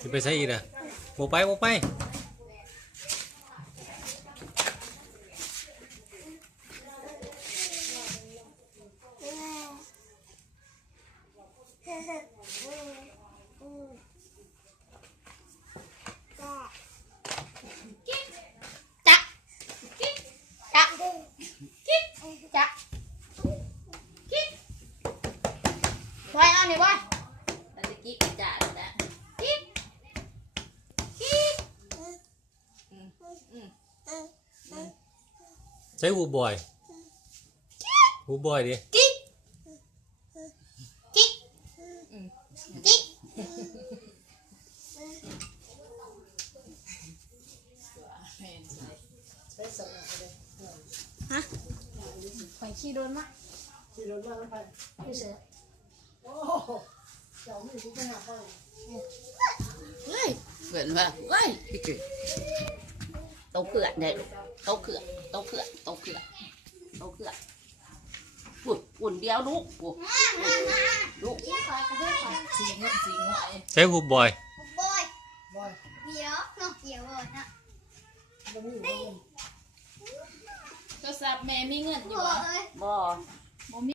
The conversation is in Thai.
จะไปใช้อีกนะโมไปโมไปบอยเอาหนิบอยเราจะกิ๊กจ่าแล้วกิ๊กกิ๊กใช้หูบอยหูบอยดิกิ๊กกิ๊กกิ๊กฮะไปขี่โดนมะขี่โดนมากแล้วไปไม่เสือโอ้เจ้าไม่รู้ไปหาไปเฮ้ยเหมือนว่าเฮ้ยพี่กิ๊กโตเขื่อนได้โตเขื่อนโตเขื่อนโตเขื่อนโตเขื่อนปุ่นเดียวลูกลูกสีเงินสีหอย ใช้หูบอยบอยเดี๋ยวนกเกี่ยวบอยนะ ก็ซับแม่มีเงินอยู่ บอย บ่บ่มี